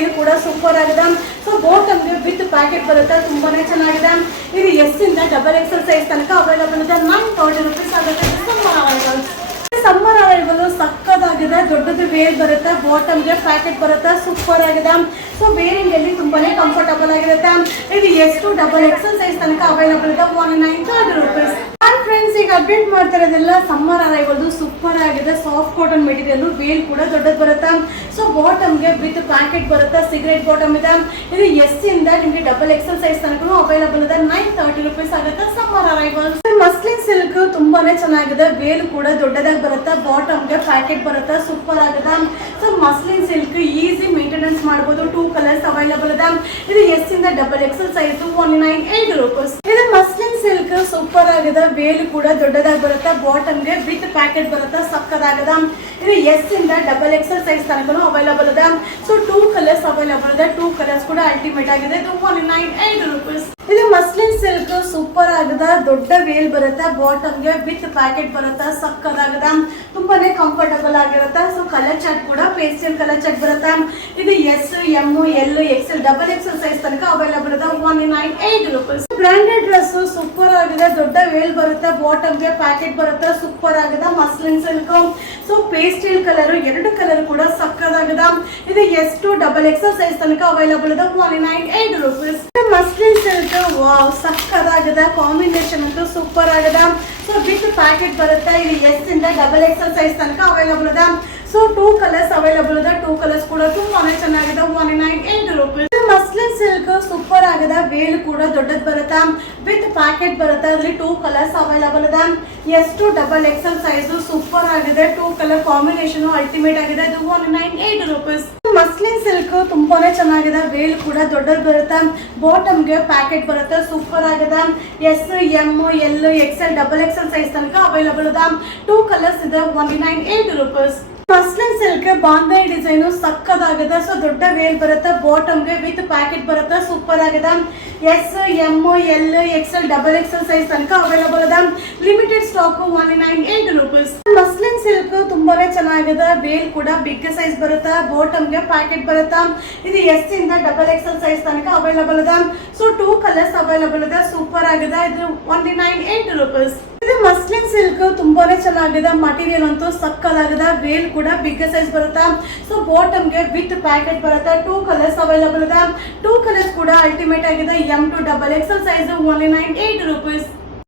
Veil ಕೂಡ super ಆಗಿದೆ. So ಬಾಟಮ್ಗೆ ವಿತ್ ಪ್ಯಾಕೆಟ್ ಬರುತ್ತೆ, ತುಂಬಾನೇ ಚೆನ್ನಾಗಿದೆ. ಇದು ಎಸ್ ಇಂದ ಡಬಲ್ ಎಕ್ಸೆಲ್ ಸೈಜ್ ತನಕ ಅವೈಲಬಲ್ ಇದೆ. 930 rupees ಆಗುತ್ತೆ. ಸಮ್ಮರ್ ಅವೈಲಬಲ್ ಸಕ್ಕದಾಗಿದೆ. ದೊಡ್ಡದು ವೇಲ್ ಬರುತ್ತೆ, ಬಾಟಮ್ಗೆ ಪ್ಯಾಕೆಟ್ ಬರುತ್ತೆ, ಸೂಪರ್ ಆಗಿದೆ. ಸೊ ವೇರಿಂಗ್ ಅಲ್ಲಿ ತುಂಬಾನೇ ಕಂಫರ್ಟಬಲ್ ಆಗಿರುತ್ತೆ. ಇದು S to double XL size ತನಕ ಅವೈಲಬಲ್ ಇದೆ. 190 rupees. ಫ್ರೆಂಡ್ಸ್, ಈಗ ಅಪ್ಡೇಟ್ ಮಾಡ್ತಾ ಇರೋದೆಲ್ಲ ಸಮ್ಮರ್ ಅರೈವಲ್ದು ಸೂಪರ್ ಆಗಿದೆ. ಸಾಫ್ಟ್ ಕಾಟನ್ ಮೆಟೀರಿಯಲ್, ವೇಲ್ ಕೂಡ ದೊಡ್ಡದು ಬರುತ್ತೆ. ಸೊ ಬಾಟಮ್ಗೆ ವಿತ್ ಪ್ಯಾಕೆಟ್ ಬರುತ್ತೆ, ಸಿಗರೇಟ್ ಬಾಟಮ್ ಇದೆ. ಇದು ಎಸ್ ಇಂದ ನಿಮಗೆ ಡಬಲ್ ಎಕ್ಸೆಲ್ ಸೈಜ್ ತನಕ ಅವೈಲಬಲ್ ಇದೆ. 930 rupees ಆಗುತ್ತೆ ಸಮ್ಮರ್ ಅರೈವಲ್. ಮಸ್ಲಿನ್ ಸಿಲ್ಕ್ ತುಂಬಾನೇ ಚೆನ್ನಾಗಿದೆ. ವೇಲ್ ಕೂಡ ದೊಡ್ಡದಾಗಿ ಬರುತ್ತೆ, ಬಾಟಮ್ಗೆ ಪ್ಯಾಕೆಟ್ ಬರುತ್ತೆ, ಸೂಪರ್ ಆಗಿದೆ. So muslin silk easy maintenance ಮಾಡಬಹುದು. 2 ಕಲರ್ಸ್ ಅವೈಲಬಲ್ ಇದೆ. ಇದು ಎಸ್ ಇಂದ ಡಬಲ್ ಎಕ್ಸೆಲ್ ಸೈಜ್ 198 rupees. ಇದು ಮಸ್ಲಿನ್ ಸಿಲ್ಕ್ ಸೂಪರ್ ಆಗಿದೆ. ವೇಲ್ ಕೂಡ ದೊಡ್ಡದಾಗಿ ಬರುತ್ತೆ, ಬಾಟಮ್ಗೆ ವಿತ್ ಪ್ಯಾಕೆಟ್ ಬರುತ್ತೆ, ಸಕ್ಕದಾಗಿದೆ. ಇದು ಎಸ್ ಇಂದ ಡಬಲ್ ಎಕ್ಸೆಲ್ ಸೈಜ್ ತನಕ ಅವೈಲಬಲ್ ಇದೆ. ಸೊ 2 ಕಲರ್ಸ್ ಅವೈಲಬಲ್ ಇದೆ. 2 ಕಲರ್ಸ್ ಕೂಡ ಅಲ್ಟಿಮೇಟ್ ಆಗಿದೆ. ಇದು 198 rupees. ಇದು ಮಸ್ಲಿನ್ ಸಿಲ್ಕ್ ಸೂಪರ್ ಆಗಿದೆ. ದೊಡ್ಡ ವೇಲ್ ಬರುತ್ತೆ, ಬಾಟಮ್ಗೆ ವಿತ್ ಪ್ಯಾಕೆಟ್ ಬರುತ್ತೆ, ಸಕ್ಕದಾಗಿದೆ. ತುಂಬಾನೇ ಕಂಫರ್ಟಬಲ್ ಆಗಿರುತ್ತೆ. ಸೊ ಕಲರ್ ಚಾರ್ಟ್ ಕೂಡ ಪೇಸ್ಟಲ್ ಕಲರ್ ಚಾರ್ಟ್ ಬರುತ್ತೆ. ಇದು S, M, L, XL, double XL size ತನಕ ಅವೈಲಬಲ್ ಇದೆ. 198 rupees. ಬ್ರಾಂಡೆಡ್ ಡ್ರೆಸ್ ಸೂಪರ್ ಆಗಿದೆ. ದೊಡ್ಡ ವೇಲ್ ಬರುತ್ತೆ, ಬಾಟಮ್ಗೆ ಪ್ಯಾಕೆಟ್ ಬರುತ್ತೆ, ಸೂಪರ್ ಆಗಿದೆ. Muslin silk. So pastel colour, 2 colour ಕೂಡ ಸಕ್ಕದಾಗಿದೆ. ಇದು S to double XL size ತನಕ ಅವೈಲಬಲ್ ಇದೆ. 198 rupees. ಮಸ್ಲಿನ್ ಸಿಲ್ಕ್ ವಾವ್ ಸಕ್ಕದಾಗಿದೆ. ಕಾಂಬಿನೇಷನ್ ಅಂತೂ ಸೂಪರ್ ಆಗಿದೆ. ಸೊ ವಿತ್ ಪ್ಯಾಕೆಟ್ ಬರುತ್ತೆ. ಇದು ಎಸ್ ಇಂದ ಡಬಲ್ ಎಕ್ಸೆಲ್ ಸೈಜ್ ತನಕ ಅವೈಲಬಲ್ ಇದೆ. ಸೊ 2 ಕಲರ್ಸ್ ಅವೈಲಬಲ್ ಇದೆ. 2 ಕಲರ್ಸ್ ಕೂಡ ತುಂಬಾನೇ ಚೆನ್ನಾಗಿದೆ. 198 rupees. ಮಸ್ಲಿನ್ ಸಿಲ್ಕ್ ಸೂಪರ್ ಆಗಿದೆ. ವೇಲ್ ಕೂಡ ದೊಡ್ಡದು ಬರುತ್ತೆ, ವಿತ್ ಪ್ಯಾಕೆಟ್ ಬರುತ್ತೆ. ಅದ್ರಲ್ಲಿ 2 ಕಲರ್ಸ್ ಅವೈಲಬಲ್ ಇದೆ. S to double XL size super ಆಗಿದೆ. 2 ಕಲರ್ ಕಾಂಬಿನೇಷನ್ ಅಲ್ಟಿಮೇಟ್ ಆಗಿದೆ. ಇದು 198 rupees. ಮಸ್ಲಿನ್ ಸಿಲ್ಕ್ ತುಂಬಾನೇ ಚೆನ್ನಾಗಿದೆ. ವೇಲ್ ಕೂಡ ದೊಡ್ಡದು ಬರುತ್ತೆ, ಬಾಟಮ್ಗೆ ಪ್ಯಾಕೆಟ್ ಬರುತ್ತೆ, ಸೂಪರ್ ಆಗಿದೆ. S, M, L, XL, double XL size ತನಕ ಅವೈಲಬಲ್ ಇದೆ. 2 ಕಲರ್ಸ್ ಇದೆ. 198 rupees. Muslin silk Bombay design ಸಕ್ಕದಾಗಿದೆ. ಸೊ ದೊಡ್ಡ ವೇಲ್ ಬರುತ್ತೆ, ಬಾಟಮ್ಗೆ ವಿತ್ ಪ್ಯಾಕೆಟ್ ಬರುತ್ತೆ, ಸೂಪರ್ ಆಗಿದೆ. S, M, L, XL, double XL size ತನಕ ಅವೈಲಬಲ್ ಇದೆ. Limited stock. 198 rupees. Muslin silk ತುಂಬಾನೇ ಚೆನ್ನಾಗಿದೆ. ವೇಲ್ ಕೂಡ ಬಿಗ್ ಸೈಜ್ ಬರುತ್ತೆ, ಬಾಟಮ್ಗೆ ಪ್ಯಾಕೆಟ್ ಬರುತ್ತೆ. ಇದು ಎಸ್ ಇಂದ ಡಬಲ್ ಎಕ್ಸೆಲ್ ಸೈಜ್ ತನಕ ಅವೈಲಬಲ್ ಇದೆ. ಸೊ 2 ಕಲರ್ಸ್ ಅವೈಲಬಲ್ ಇದೆ, ಸೂಪರ್ ಆಗಿದೆ. ಇದು 198 rupees. ಇದು ಮಸ್ಲಿನ್ ಸಿಲ್ಕ್ ತುಂಬಾನೇ ಚೆನ್ನಾಗಿದೆ. ಮಟೀರಿಯಲ್ ಅಂತೂ ಸಕ್ಕದಾಗಿದೆ. ವೇಲ್ ಕೂಡ ಬಿಗ್ ಸೈಜ್ ಬರುತ್ತೆ. ಸೊ ಬಾಟಮ್ಗೆ ವಿತ್ ಪ್ಯಾಕೆಟ್ ಬರುತ್ತೆ. 2 ಕಲರ್ಸ್ ಅವೈಲಬಲ್ ಇದೆ. 2 ಕಲರ್ಸ್ ಕೂಡ ಅಲ್ಟಿಮೇಟ್ ಆಗಿದೆ. M to double XL size 198 rupees.